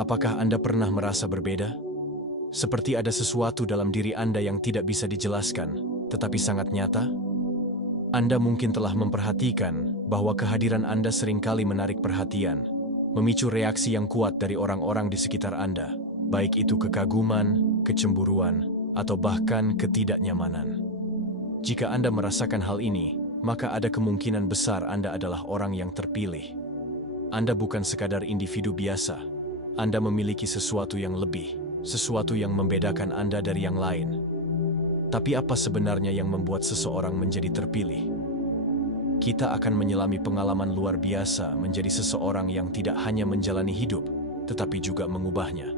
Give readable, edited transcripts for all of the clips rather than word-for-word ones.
Apakah Anda pernah merasa berbeda? Seperti ada sesuatu dalam diri Anda yang tidak bisa dijelaskan, tetapi sangat nyata? Anda mungkin telah memperhatikan bahwa kehadiran Anda seringkali menarik perhatian, memicu reaksi yang kuat dari orang-orang di sekitar Anda, baik itu kekaguman, kecemburuan, atau bahkan ketidaknyamanan. Jika Anda merasakan hal ini, maka ada kemungkinan besar Anda adalah orang yang terpilih. Anda bukan sekadar individu biasa. Anda memiliki sesuatu yang lebih, sesuatu yang membedakan Anda dari yang lain. Tapi apa sebenarnya yang membuat seseorang menjadi terpilih? Kita akan menyelami pengalaman luar biasa menjadi seseorang yang tidak hanya menjalani hidup, tetapi juga mengubahnya.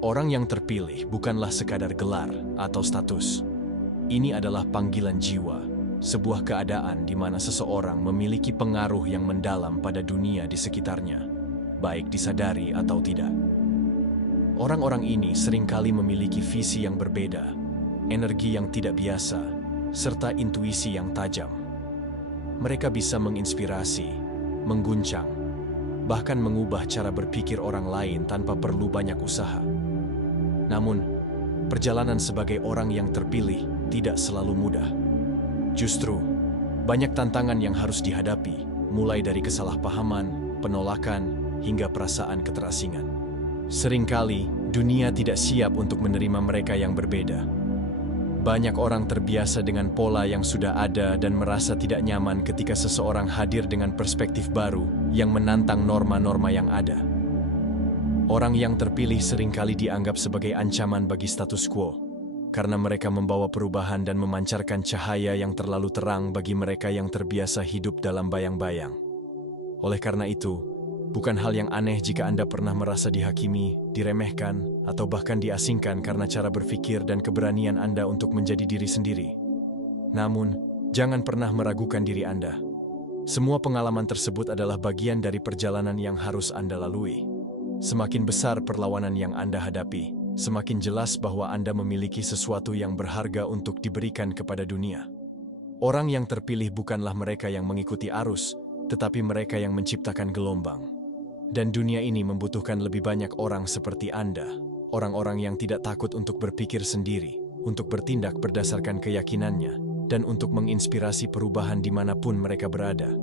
Orang yang terpilih bukanlah sekadar gelar atau status. Ini adalah panggilan jiwa, sebuah keadaan di mana seseorang memiliki pengaruh yang mendalam pada dunia di sekitarnya, baik disadari atau tidak. Orang-orang ini seringkali memiliki visi yang berbeda, energi yang tidak biasa, serta intuisi yang tajam. Mereka bisa menginspirasi, mengguncang, bahkan mengubah cara berpikir orang lain tanpa perlu banyak usaha. Namun, perjalanan sebagai orang yang terpilih tidak selalu mudah. Justru, banyak tantangan yang harus dihadapi, mulai dari kesalahpahaman, penolakan, hingga perasaan keterasingan. Seringkali, dunia tidak siap untuk menerima mereka yang berbeda. Banyak orang terbiasa dengan pola yang sudah ada dan merasa tidak nyaman ketika seseorang hadir dengan perspektif baru yang menantang norma-norma yang ada. Orang yang terpilih seringkali dianggap sebagai ancaman bagi status quo, karena mereka membawa perubahan dan memancarkan cahaya yang terlalu terang bagi mereka yang terbiasa hidup dalam bayang-bayang. Oleh karena itu, bukan hal yang aneh jika Anda pernah merasa dihakimi, diremehkan, atau bahkan diasingkan karena cara berpikir dan keberanian Anda untuk menjadi diri sendiri. Namun, jangan pernah meragukan diri Anda. Semua pengalaman tersebut adalah bagian dari perjalanan yang harus Anda lalui. Semakin besar perlawanan yang Anda hadapi, semakin jelas bahwa Anda memiliki sesuatu yang berharga untuk diberikan kepada dunia. Orang yang terpilih bukanlah mereka yang mengikuti arus, tetapi mereka yang menciptakan gelombang. Dan dunia ini membutuhkan lebih banyak orang seperti Anda, orang-orang yang tidak takut untuk berpikir sendiri, untuk bertindak berdasarkan keyakinannya, dan untuk menginspirasi perubahan dimanapun mereka berada.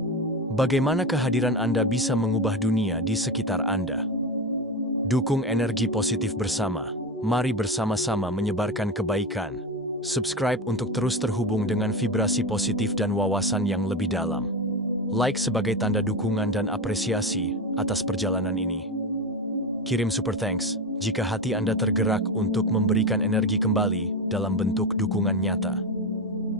Bagaimana kehadiran Anda bisa mengubah dunia di sekitar Anda? Dukung energi positif bersama. Mari bersama-sama menyebarkan kebaikan. Subscribe untuk terus terhubung dengan vibrasi positif dan wawasan yang lebih dalam. Like sebagai tanda dukungan dan apresiasi atas perjalanan ini. Kirim super thanks jika hati Anda tergerak untuk memberikan energi kembali dalam bentuk dukungan nyata.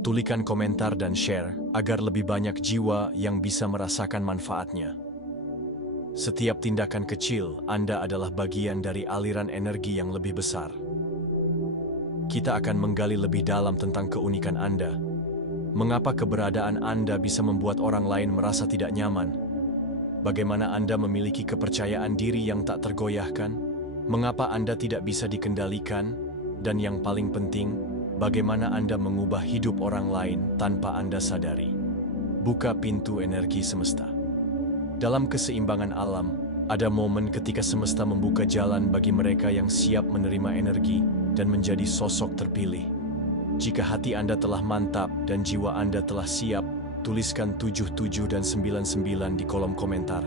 Tuliskan komentar dan share agar lebih banyak jiwa yang bisa merasakan manfaatnya. Setiap tindakan kecil Anda adalah bagian dari aliran energi yang lebih besar. Kita akan menggali lebih dalam tentang keunikan Anda. Mengapa keberadaan Anda bisa membuat orang lain merasa tidak nyaman? Bagaimana Anda memiliki kepercayaan diri yang tak tergoyahkan? Mengapa Anda tidak bisa dikendalikan? Dan yang paling penting, bagaimana Anda mengubah hidup orang lain tanpa Anda sadari? Buka pintu energi semesta. Dalam keseimbangan alam, ada momen ketika semesta membuka jalan bagi mereka yang siap menerima energi dan menjadi sosok terpilih. Jika hati Anda telah mantap dan jiwa Anda telah siap, tuliskan 77 dan 99 di kolom komentar.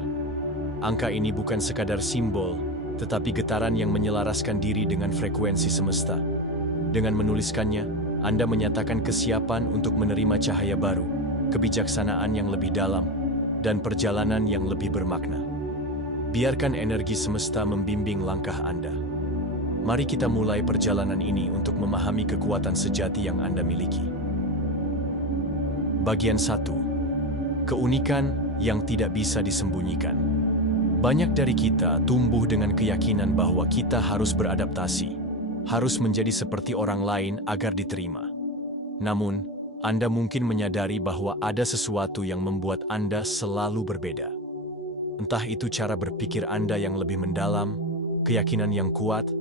Angka ini bukan sekadar simbol, tetapi getaran yang menyelaraskan diri dengan frekuensi semesta. Dengan menuliskannya, Anda menyatakan kesiapan untuk menerima cahaya baru, kebijaksanaan yang lebih dalam, dan perjalanan yang lebih bermakna. Biarkan energi semesta membimbing langkah Anda. Mari kita mulai perjalanan ini untuk memahami kekuatan sejati yang Anda miliki. Bagian 1. Keunikan yang tidak bisa disembunyikan. Banyak dari kita tumbuh dengan keyakinan bahwa kita harus beradaptasi, harus menjadi seperti orang lain agar diterima. Namun, Anda mungkin menyadari bahwa ada sesuatu yang membuat Anda selalu berbeda. Entah itu cara berpikir Anda yang lebih mendalam, keyakinan yang kuat,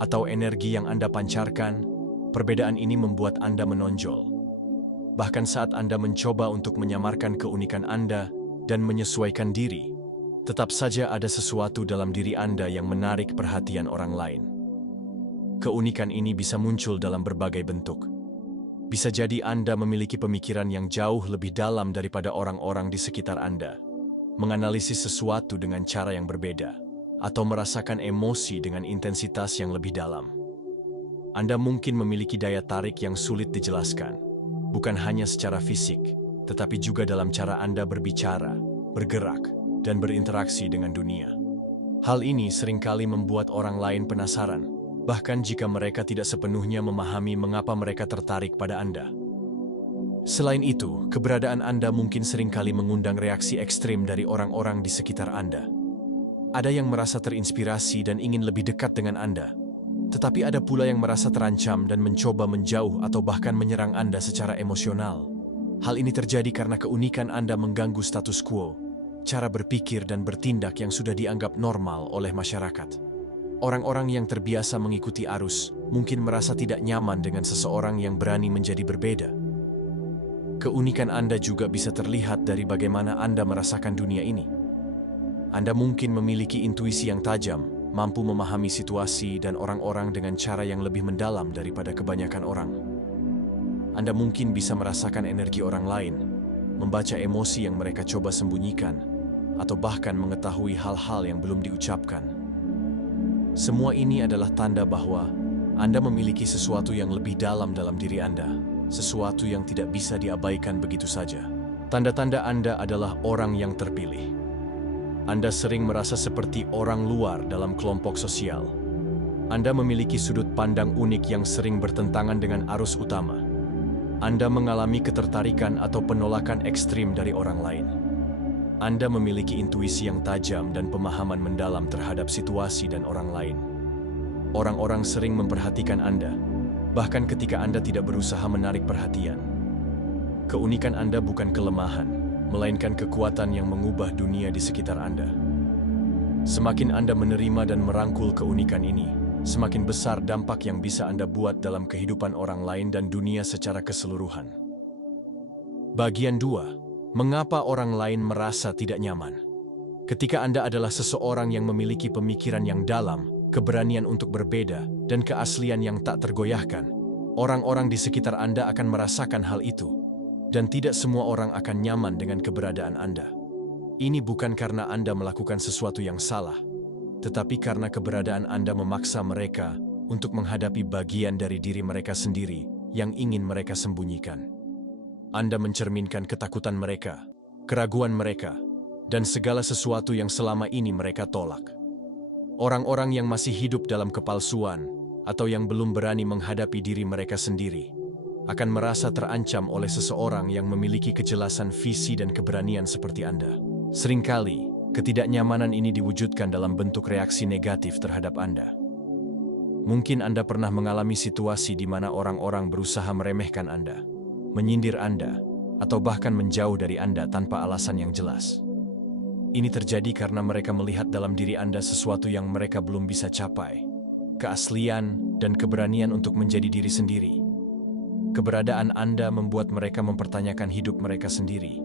atau energi yang Anda pancarkan, perbedaan ini membuat Anda menonjol. Bahkan saat Anda mencoba untuk menyamarkan keunikan Anda dan menyesuaikan diri, Tetap saja ada sesuatu dalam diri Anda yang menarik perhatian orang lain. Keunikan ini bisa muncul dalam berbagai bentuk. Bisa jadi Anda memiliki pemikiran yang jauh lebih dalam daripada orang-orang di sekitar Anda, menganalisis sesuatu dengan cara yang berbeda, atau merasakan emosi dengan intensitas yang lebih dalam. Anda mungkin memiliki daya tarik yang sulit dijelaskan, bukan hanya secara fisik, tetapi juga dalam cara Anda berbicara, bergerak, dan berinteraksi dengan dunia. Hal ini seringkali membuat orang lain penasaran, bahkan jika mereka tidak sepenuhnya memahami mengapa mereka tertarik pada Anda. Selain itu, keberadaan Anda mungkin seringkali mengundang reaksi ekstrim dari orang-orang di sekitar Anda. Ada yang merasa terinspirasi dan ingin lebih dekat dengan Anda, tetapi ada pula yang merasa terancam dan mencoba menjauh atau bahkan menyerang Anda secara emosional. Hal ini terjadi karena keunikan Anda mengganggu status quo, cara berpikir dan bertindak yang sudah dianggap normal oleh masyarakat. Orang-orang yang terbiasa mengikuti arus mungkin merasa tidak nyaman dengan seseorang yang berani menjadi berbeda. Keunikan Anda juga bisa terlihat dari bagaimana Anda merasakan dunia ini. Anda mungkin memiliki intuisi yang tajam, mampu memahami situasi dan orang-orang dengan cara yang lebih mendalam daripada kebanyakan orang. Anda mungkin bisa merasakan energi orang lain, membaca emosi yang mereka coba sembunyikan, atau bahkan mengetahui hal-hal yang belum diucapkan. Semua ini adalah tanda bahwa Anda memiliki sesuatu yang lebih dalam diri Anda, sesuatu yang tidak bisa diabaikan begitu saja. Tanda-tanda Anda adalah orang yang terpilih. Anda sering merasa seperti orang luar dalam kelompok sosial. Anda memiliki sudut pandang unik yang sering bertentangan dengan arus utama. Anda mengalami ketertarikan atau penolakan ekstrim dari orang lain. Anda memiliki intuisi yang tajam dan pemahaman mendalam terhadap situasi dan orang lain. Orang-orang sering memperhatikan Anda, bahkan ketika Anda tidak berusaha menarik perhatian. Keunikan Anda bukan kelemahan, melainkan kekuatan yang mengubah dunia di sekitar Anda. Semakin Anda menerima dan merangkul keunikan ini, semakin besar dampak yang bisa Anda buat dalam kehidupan orang lain dan dunia secara keseluruhan. Bagian 2. Mengapa orang lain merasa tidak nyaman? Ketika Anda adalah seseorang yang memiliki pemikiran yang dalam, keberanian untuk berbeda, dan keaslian yang tak tergoyahkan, orang-orang di sekitar Anda akan merasakan hal itu, dan tidak semua orang akan nyaman dengan keberadaan Anda. Ini bukan karena Anda melakukan sesuatu yang salah, tetapi karena keberadaan Anda memaksa mereka untuk menghadapi bagian dari diri mereka sendiri yang ingin mereka sembunyikan. Anda mencerminkan ketakutan mereka, keraguan mereka, dan segala sesuatu yang selama ini mereka tolak. Orang-orang yang masih hidup dalam kepalsuan atau yang belum berani menghadapi diri mereka sendiri akan merasa terancam oleh seseorang yang memiliki kejelasan visi dan keberanian seperti Anda. Seringkali, ketidaknyamanan ini diwujudkan dalam bentuk reaksi negatif terhadap Anda. Mungkin Anda pernah mengalami situasi di mana orang-orang berusaha meremehkan Anda, menyindir Anda, atau bahkan menjauh dari Anda tanpa alasan yang jelas. Ini terjadi karena mereka melihat dalam diri Anda sesuatu yang mereka belum bisa capai, keaslian dan keberanian untuk menjadi diri sendiri. Keberadaan Anda membuat mereka mempertanyakan hidup mereka sendiri,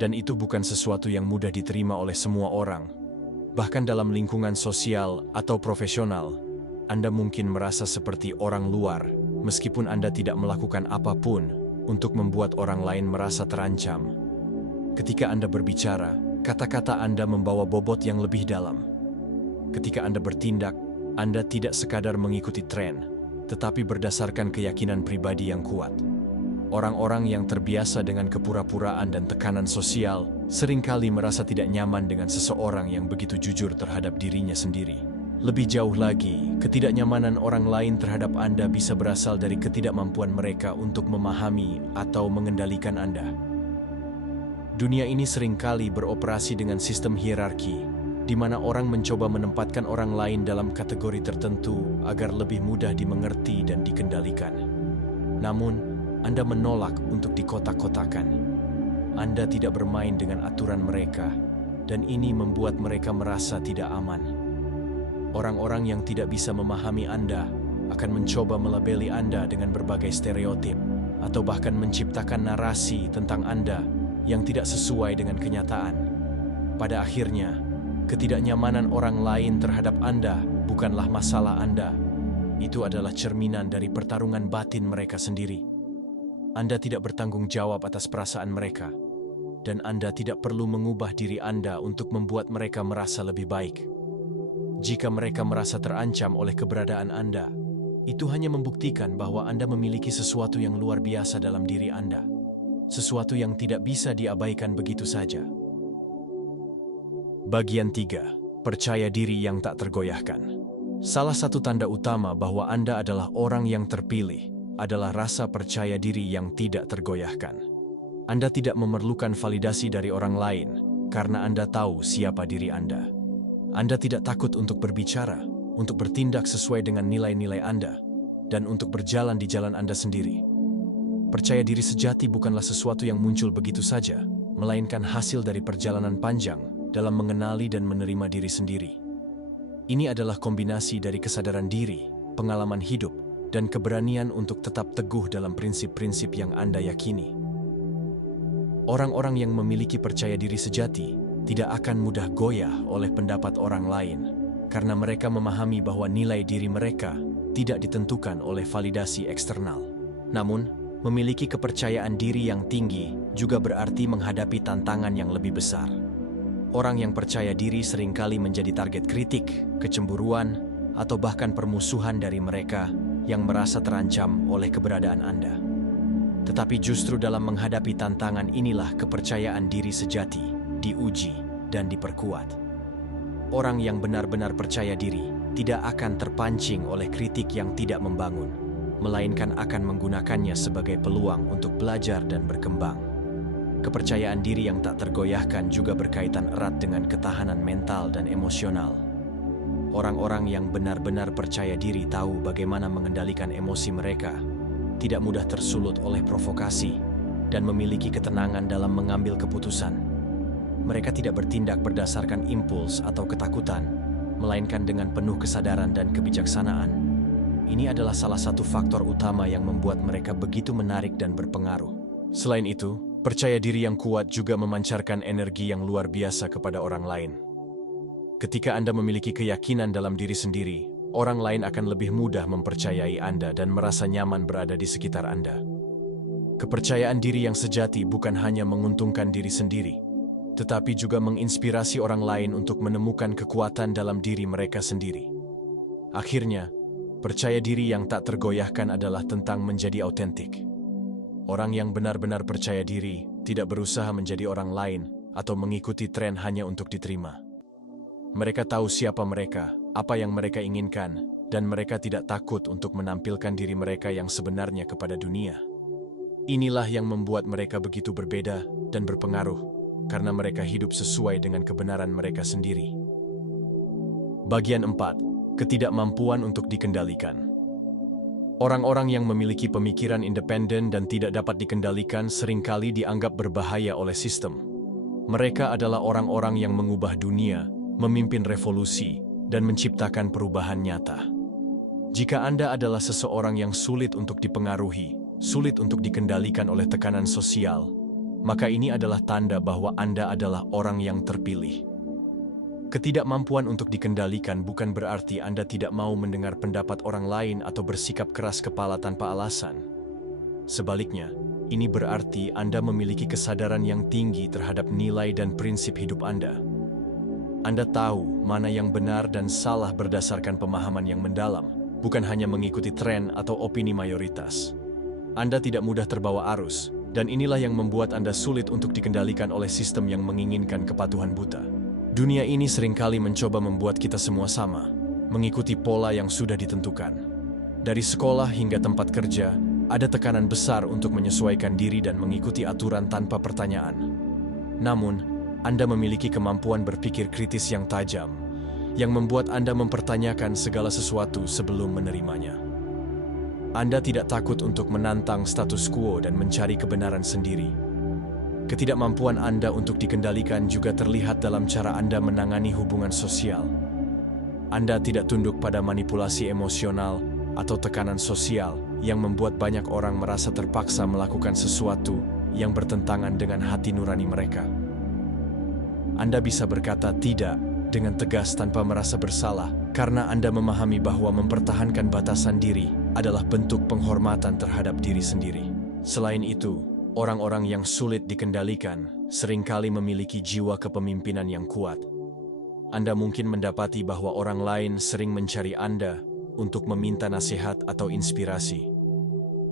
dan itu bukan sesuatu yang mudah diterima oleh semua orang. Bahkan dalam lingkungan sosial atau profesional, Anda mungkin merasa seperti orang luar, meskipun Anda tidak melakukan apapun untuk membuat orang lain merasa terancam. Ketika Anda berbicara, kata-kata Anda membawa bobot yang lebih dalam. Ketika Anda bertindak, Anda tidak sekadar mengikuti tren, tetapi berdasarkan keyakinan pribadi yang kuat. Orang-orang yang terbiasa dengan kepura-puraan dan tekanan sosial seringkali merasa tidak nyaman dengan seseorang yang begitu jujur terhadap dirinya sendiri. Lebih jauh lagi, ketidaknyamanan orang lain terhadap Anda bisa berasal dari ketidakmampuan mereka untuk memahami atau mengendalikan Anda. Dunia ini seringkali beroperasi dengan sistem hierarki, di mana orang mencoba menempatkan orang lain dalam kategori tertentu agar lebih mudah dimengerti dan dikendalikan. Namun, Anda menolak untuk dikotak-kotakan. Anda tidak bermain dengan aturan mereka, dan ini membuat mereka merasa tidak aman. Orang-orang yang tidak bisa memahami Anda akan mencoba melabeli Anda dengan berbagai stereotip atau bahkan menciptakan narasi tentang Anda yang tidak sesuai dengan kenyataan. Pada akhirnya, Ketidaknyamanan orang lain terhadap Anda bukanlah masalah Anda. Itu adalah cerminan dari pertarungan batin mereka sendiri. Anda tidak bertanggung jawab atas perasaan mereka, dan Anda tidak perlu mengubah diri Anda untuk membuat mereka merasa lebih baik. Jika mereka merasa terancam oleh keberadaan Anda, itu hanya membuktikan bahwa Anda memiliki sesuatu yang luar biasa dalam diri Anda. Sesuatu yang tidak bisa diabaikan begitu saja. Bagian 3. Percaya diri yang tak tergoyahkan. Salah satu tanda utama bahwa Anda adalah orang yang terpilih adalah rasa percaya diri yang tidak tergoyahkan. Anda tidak memerlukan validasi dari orang lain karena Anda tahu siapa diri Anda. Anda tidak takut untuk berbicara, untuk bertindak sesuai dengan nilai-nilai Anda, dan untuk berjalan di jalan Anda sendiri. Percaya diri sejati bukanlah sesuatu yang muncul begitu saja, melainkan hasil dari perjalanan panjang dalam mengenali dan menerima diri sendiri. Ini adalah kombinasi dari kesadaran diri, pengalaman hidup, dan keberanian untuk tetap teguh dalam prinsip-prinsip yang Anda yakini. Orang-orang yang memiliki percaya diri sejati tidak akan mudah goyah oleh pendapat orang lain, karena mereka memahami bahwa nilai diri mereka tidak ditentukan oleh validasi eksternal. Namun, memiliki kepercayaan diri yang tinggi juga berarti menghadapi tantangan yang lebih besar. Orang yang percaya diri seringkali menjadi target kritik, kecemburuan, atau bahkan permusuhan dari mereka yang merasa terancam oleh keberadaan Anda. Tetapi justru dalam menghadapi tantangan inilah kepercayaan diri sejati diuji dan diperkuat. Orang yang benar-benar percaya diri tidak akan terpancing oleh kritik yang tidak membangun, melainkan akan menggunakannya sebagai peluang untuk belajar dan berkembang. Kepercayaan diri yang tak tergoyahkan juga berkaitan erat dengan ketahanan mental dan emosional. Orang-orang yang benar-benar percaya diri tahu bagaimana mengendalikan emosi mereka, tidak mudah tersulut oleh provokasi, dan memiliki ketenangan dalam mengambil keputusan. Mereka tidak bertindak berdasarkan impuls atau ketakutan, melainkan dengan penuh kesadaran dan kebijaksanaan. Ini adalah salah satu faktor utama yang membuat mereka begitu menarik dan berpengaruh. Selain itu, percaya diri yang kuat juga memancarkan energi yang luar biasa kepada orang lain. Ketika Anda memiliki keyakinan dalam diri sendiri, orang lain akan lebih mudah mempercayai Anda dan merasa nyaman berada di sekitar Anda. Kepercayaan diri yang sejati bukan hanya menguntungkan diri sendiri, tetapi juga menginspirasi orang lain untuk menemukan kekuatan dalam diri mereka sendiri. Akhirnya, percaya diri yang tak tergoyahkan adalah tentang menjadi autentik. Orang yang benar-benar percaya diri tidak berusaha menjadi orang lain atau mengikuti tren hanya untuk diterima. Mereka tahu siapa mereka, apa yang mereka inginkan, dan mereka tidak takut untuk menampilkan diri mereka yang sebenarnya kepada dunia. Inilah yang membuat mereka begitu berbeda dan berpengaruh, karena mereka hidup sesuai dengan kebenaran mereka sendiri. Bagian 4. Ketidakmampuan untuk dikendalikan. Orang-orang yang memiliki pemikiran independen dan tidak dapat dikendalikan seringkali dianggap berbahaya oleh sistem. Mereka adalah orang-orang yang mengubah dunia, memimpin revolusi, dan menciptakan perubahan nyata. Jika Anda adalah seseorang yang sulit untuk dipengaruhi, sulit untuk dikendalikan oleh tekanan sosial, maka ini adalah tanda bahwa Anda adalah orang yang terpilih. Ketidakmampuan untuk dikendalikan bukan berarti Anda tidak mau mendengar pendapat orang lain atau bersikap keras kepala tanpa alasan. Sebaliknya, ini berarti Anda memiliki kesadaran yang tinggi terhadap nilai dan prinsip hidup Anda. Anda tahu mana yang benar dan salah berdasarkan pemahaman yang mendalam, bukan hanya mengikuti tren atau opini mayoritas. Anda tidak mudah terbawa arus, dan inilah yang membuat Anda sulit untuk dikendalikan oleh sistem yang menginginkan kepatuhan buta. Dunia ini seringkali mencoba membuat kita semua sama, mengikuti pola yang sudah ditentukan. Dari sekolah hingga tempat kerja, ada tekanan besar untuk menyesuaikan diri dan mengikuti aturan tanpa pertanyaan. Namun, Anda memiliki kemampuan berpikir kritis yang tajam, yang membuat Anda mempertanyakan segala sesuatu sebelum menerimanya. Anda tidak takut untuk menantang status quo dan mencari kebenaran sendiri. Ketidakmampuan Anda untuk dikendalikan juga terlihat dalam cara Anda menangani hubungan sosial. Anda tidak tunduk pada manipulasi emosional atau tekanan sosial yang membuat banyak orang merasa terpaksa melakukan sesuatu yang bertentangan dengan hati nurani mereka. Anda bisa berkata tidak dengan tegas tanpa merasa bersalah, karena Anda memahami bahwa mempertahankan batasan diri adalah bentuk penghormatan terhadap diri sendiri. Selain itu, orang-orang yang sulit dikendalikan seringkali memiliki jiwa kepemimpinan yang kuat. Anda mungkin mendapati bahwa orang lain sering mencari Anda untuk meminta nasihat atau inspirasi.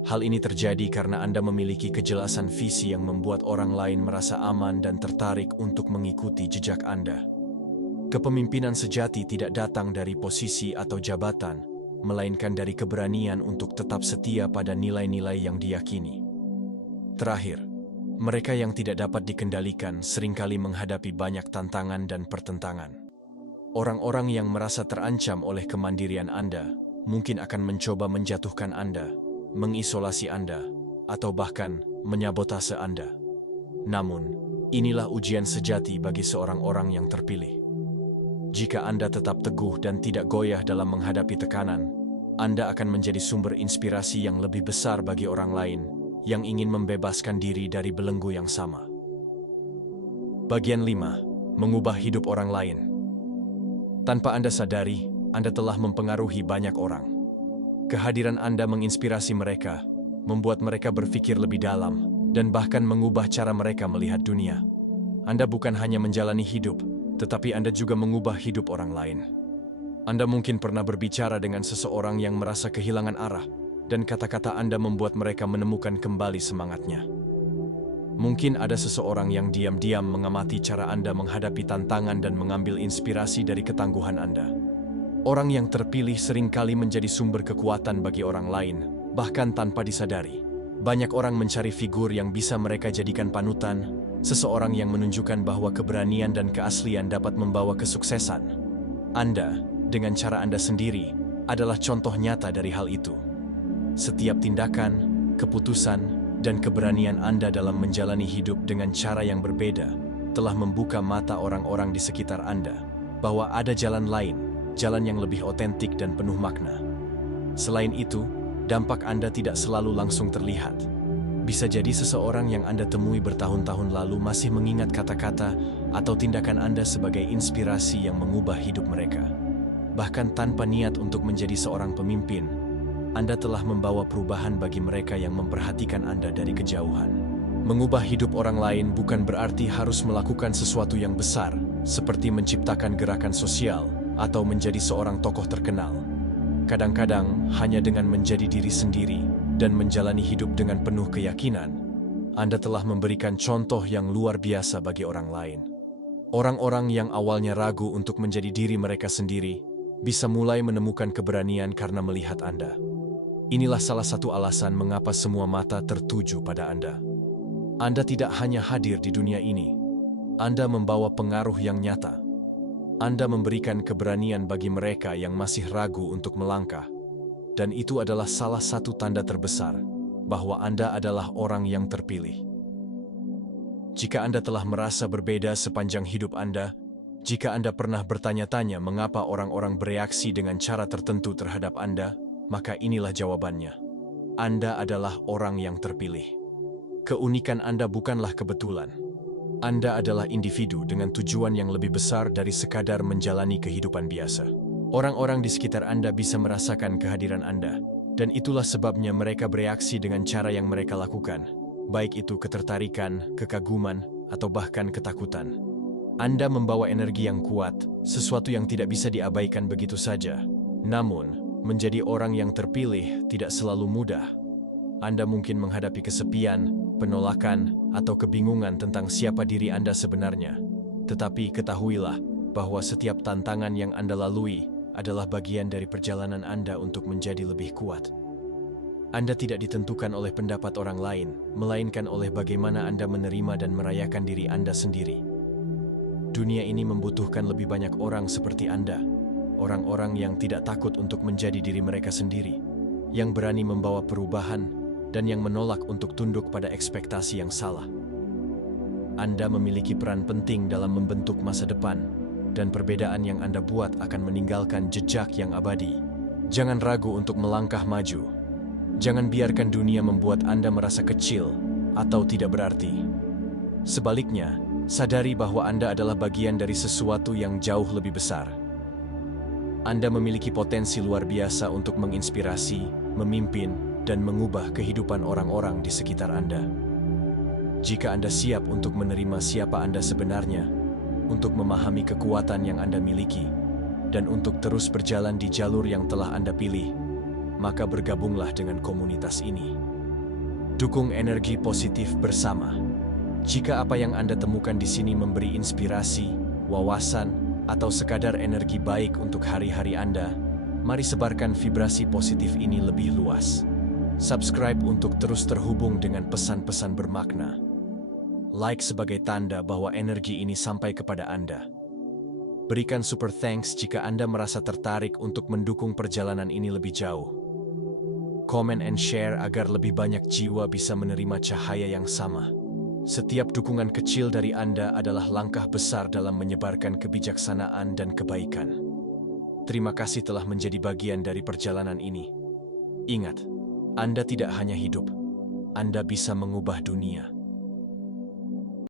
Hal ini terjadi karena Anda memiliki kejelasan visi yang membuat orang lain merasa aman dan tertarik untuk mengikuti jejak Anda. Kepemimpinan sejati tidak datang dari posisi atau jabatan, melainkan dari keberanian untuk tetap setia pada nilai-nilai yang diyakini. Terakhir, mereka yang tidak dapat dikendalikan seringkali menghadapi banyak tantangan dan pertentangan. Orang-orang yang merasa terancam oleh kemandirian Anda mungkin akan mencoba menjatuhkan Anda, mengisolasi Anda, atau bahkan menyabotase Anda. Namun, inilah ujian sejati bagi seorang orang yang terpilih. Jika Anda tetap teguh dan tidak goyah dalam menghadapi tekanan, Anda akan menjadi sumber inspirasi yang lebih besar bagi orang lain yang ingin membebaskan diri dari belenggu yang sama. Bagian 5. Mengubah hidup orang lain. Tanpa Anda sadari, Anda telah mempengaruhi banyak orang. Kehadiran Anda menginspirasi mereka, membuat mereka berpikir lebih dalam, dan bahkan mengubah cara mereka melihat dunia. Anda bukan hanya menjalani hidup, tetapi Anda juga mengubah hidup orang lain. Anda mungkin pernah berbicara dengan seseorang yang merasa kehilangan arah, dan kata-kata Anda membuat mereka menemukan kembali semangatnya. Mungkin ada seseorang yang diam-diam mengamati cara Anda menghadapi tantangan dan mengambil inspirasi dari ketangguhan Anda. Orang yang terpilih seringkali menjadi sumber kekuatan bagi orang lain, bahkan tanpa disadari. Banyak orang mencari figur yang bisa mereka jadikan panutan, seseorang yang menunjukkan bahwa keberanian dan keaslian dapat membawa kesuksesan. Anda, dengan cara Anda sendiri, adalah contoh nyata dari hal itu. Setiap tindakan, keputusan, dan keberanian Anda dalam menjalani hidup dengan cara yang berbeda telah membuka mata orang-orang di sekitar Anda bahwa ada jalan lain, jalan yang lebih otentik dan penuh makna. Selain itu, dampak Anda tidak selalu langsung terlihat. Bisa jadi seseorang yang Anda temui bertahun-tahun lalu masih mengingat kata-kata atau tindakan Anda sebagai inspirasi yang mengubah hidup mereka. Bahkan tanpa niat untuk menjadi seorang pemimpin, Anda telah membawa perubahan bagi mereka yang memperhatikan Anda dari kejauhan. Mengubah hidup orang lain bukan berarti harus melakukan sesuatu yang besar, seperti menciptakan gerakan sosial atau menjadi seorang tokoh terkenal. Kadang-kadang, hanya dengan menjadi diri sendiri dan menjalani hidup dengan penuh keyakinan, Anda telah memberikan contoh yang luar biasa bagi orang lain. Orang-orang yang awalnya ragu untuk menjadi diri mereka sendiri bisa mulai menemukan keberanian karena melihat Anda. Inilah salah satu alasan mengapa semua mata tertuju pada Anda. Anda tidak hanya hadir di dunia ini, Anda membawa pengaruh yang nyata. Anda memberikan keberanian bagi mereka yang masih ragu untuk melangkah, dan itu adalah salah satu tanda terbesar bahwa Anda adalah orang yang terpilih. Jika Anda telah merasa berbeda sepanjang hidup Anda, jika Anda pernah bertanya-tanya mengapa orang-orang bereaksi dengan cara tertentu terhadap Anda, maka inilah jawabannya. Anda adalah orang yang terpilih. Keunikan Anda bukanlah kebetulan. Anda adalah individu dengan tujuan yang lebih besar dari sekadar menjalani kehidupan biasa. Orang-orang di sekitar Anda bisa merasakan kehadiran Anda, dan itulah sebabnya mereka bereaksi dengan cara yang mereka lakukan, baik itu ketertarikan, kekaguman, atau bahkan ketakutan. Anda membawa energi yang kuat, sesuatu yang tidak bisa diabaikan begitu saja. Namun, menjadi orang yang terpilih tidak selalu mudah. Anda mungkin menghadapi kesepian, penolakan, atau kebingungan tentang siapa diri Anda sebenarnya. Tetapi ketahuilah bahwa setiap tantangan yang Anda lalui adalah bagian dari perjalanan Anda untuk menjadi lebih kuat. Anda tidak ditentukan oleh pendapat orang lain, melainkan oleh bagaimana Anda menerima dan merayakan diri Anda sendiri. Dunia ini membutuhkan lebih banyak orang seperti Anda, orang-orang yang tidak takut untuk menjadi diri mereka sendiri, yang berani membawa perubahan, dan yang menolak untuk tunduk pada ekspektasi yang salah. Anda memiliki peran penting dalam membentuk masa depan, dan perbedaan yang Anda buat akan meninggalkan jejak yang abadi. Jangan ragu untuk melangkah maju. Jangan biarkan dunia membuat Anda merasa kecil atau tidak berarti. Sebaliknya, Sadari bahwa Anda adalah bagian dari sesuatu yang jauh lebih besar. Anda memiliki potensi luar biasa untuk menginspirasi, memimpin, dan mengubah kehidupan orang-orang di sekitar Anda. Jika Anda siap untuk menerima siapa Anda sebenarnya, untuk memahami kekuatan yang Anda miliki, dan untuk terus berjalan di jalur yang telah Anda pilih, maka bergabunglah dengan komunitas ini. Dukung energi positif bersama. Jika apa yang Anda temukan di sini memberi inspirasi, wawasan, atau sekadar energi baik untuk hari-hari Anda, mari sebarkan vibrasi positif ini lebih luas. Subscribe untuk terus terhubung dengan pesan-pesan bermakna. Like sebagai tanda bahwa energi ini sampai kepada Anda. Berikan super thanks jika Anda merasa tertarik untuk mendukung perjalanan ini lebih jauh. Comment and share agar lebih banyak jiwa bisa menerima cahaya yang sama. Setiap dukungan kecil dari Anda adalah langkah besar dalam menyebarkan kebijaksanaan dan kebaikan. Terima kasih telah menjadi bagian dari perjalanan ini. Ingat, Anda tidak hanya hidup, Anda bisa mengubah dunia.